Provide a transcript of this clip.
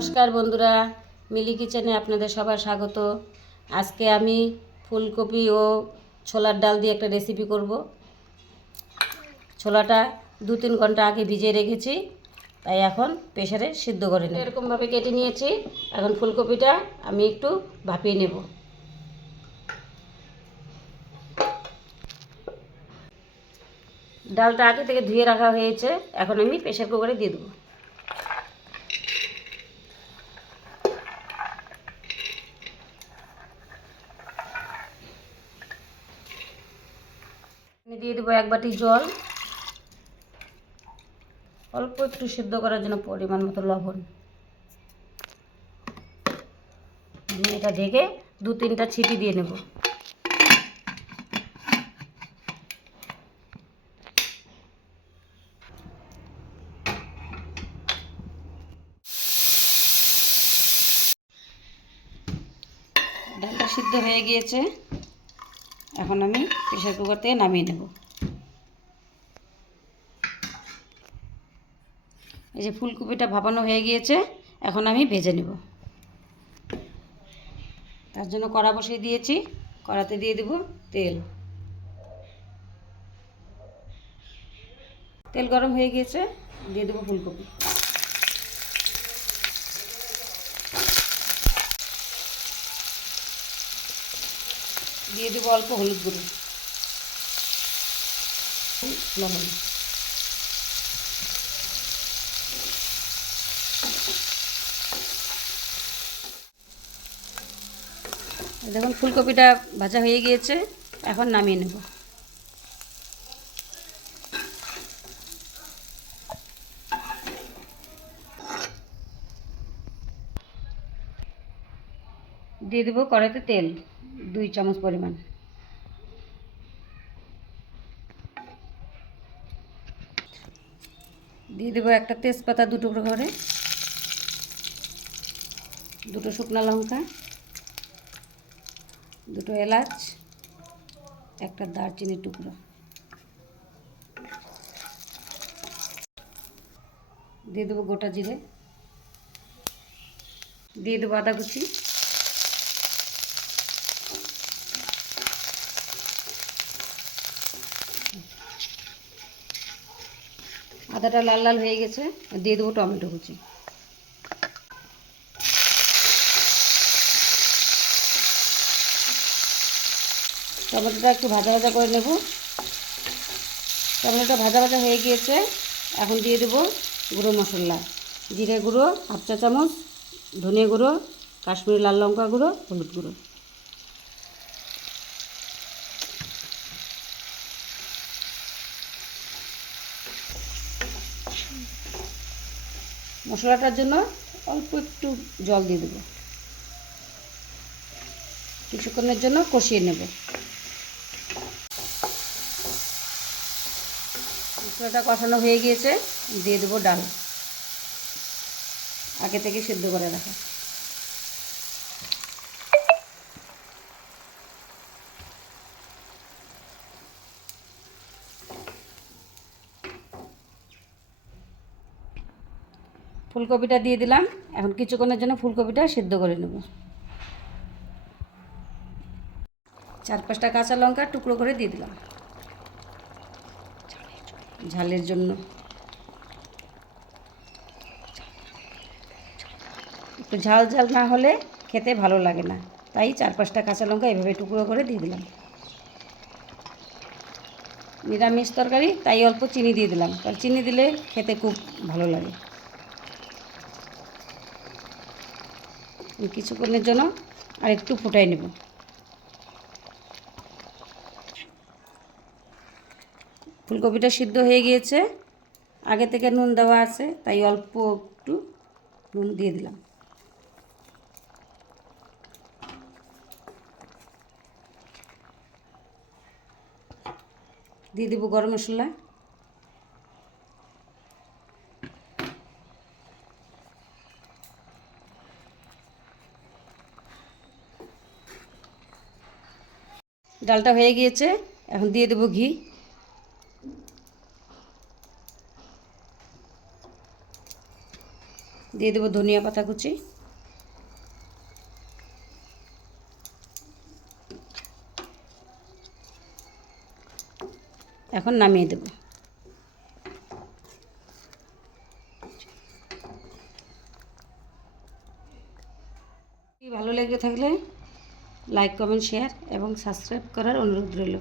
নমস্কার বন্ধুরা, মিলি কিচেনে আপনাদের সবার স্বাগত। আজকে আমি ফুলকপি ও ছোলার ডাল দিয়ে একটা রেসিপি করব। ছোলাটা দু তিন ঘণ্টা আগে ভিজিয়ে রেখেছি, তাই এখন প্রেশারে সিদ্ধ করে নেব। এরকমভাবে কেটে নিয়েছি, এখন ফুলকপিটা আমি একটু ভাপিয়ে নেব। ডালটা আগে থেকে ধুয়ে রাখা হয়েছে, এখন আমি প্রেশার কুকারে দিয়ে দেবো। দিয়ে দেবো এক বাটি জল। অল্প একটু সিদ্ধ করার জন্য পরিমাণ মতো লবণ। দিয়ে এটা ঢেকে দু তিনটা ছিটি দিয়ে নেব। ডালটা সিদ্ধ হয়ে গিয়েছে। এখন আমি প্রেশার কুকার থেকে নামিয়ে নেব এই যে ফুলকপিটা ভাপানো হয়ে গিয়েছে, এখন আমি ভেজে নেব। তার জন্য কড়া বসিয়ে দিয়েছি, কড়াতে দিয়ে দেব তেল। তেল গরম হয়ে গিয়েছে, দিয়ে দেবো ফুলকপি। দিয়ে দেবো অল্প হলুদ গুঁড়ো। লবণ। দেখুন, ফুলকপিটা ভাজা হয়ে গিয়েছে, এখন নামিয়ে নেব। দিয়ে দেবো কড়াইতে তেল। দুই চামচ পরিমাণ। দিয়ে দেবো একটা তেজপাতা দু টুকরো করে। দুটো শুকনো লঙ্কা, দুটো এলাচ, একটা দারচিনির টুকরো। দিয়ে দেবো গোটা জিরে। দিয়ে দেবো আদা কুচি। আদাটা লাল লাল হয়ে গেছে, দিয়ে দেবো টমেটো কুচি। টমেটোটা একটু ভাজা ভাজা করে নেব। টমেটোটা ভাজা ভাজা হয়ে গিয়েছে, এখন দিয়ে দেবো গুঁড়ো মশলা। জিরে গুঁড়ো, হাফ চা চামচ, ধনে গুঁড়ো, কাশ্মীরি লাল লঙ্কা গুঁড়ো, হলুদ গুঁড়ো। মশলাটার জন্য অল্প একটু জল দিয়ে দেবো। কিছুক্ষণের জন্য কষিয়ে নেব। মশলাটা কষানো হয়ে গিয়েছে, দিয়ে দেবো ডাল। আগে থেকে সেদ্ধ করে রাখা। ফুলকপিটা দিয়ে দিলাম। এখন কিছুক্ষণের জন্য ফুলকপিটা সিদ্ধ করে নেব। চার পাঁচটা কাঁচা লঙ্কা টুকরো করে দিয়ে দিলাম। ঝালের জন্য। একটু ঝাল ঝাল না হলে খেতে ভালো লাগে না। তাই চার পাঁচটা কাঁচা লঙ্কা এভাবে টুকরো করে দিয়ে দিলাম। নিরামিষ তরকারি, তাই অল্প চিনি দিয়ে দিলাম। কারণ চিনি দিলে খেতে খুব ভালো লাগে। কিছুক্ষণের জন্য আর একটু ফুটাই নেব। ফুলকপিটা সিদ্ধ হয়ে গিয়েছে। আগে থেকে নুন দেওয়া আছে, তাই অল্প একটু নুন দিয়ে দিলাম। দিয়ে দেবো গরম মশলা। ডালটা হয়ে গিয়েছে, এখন দিয়ে দেবো ঘি। দিয়ে দেবো ধনিয়া পাতা কুচি। এখন নামিয়ে দেবো। ভালো লেগে থাকলে লাইক কমেন্ট শেয়ার এবং সাবস্ক্রাইব করার অনুরোধ রইল।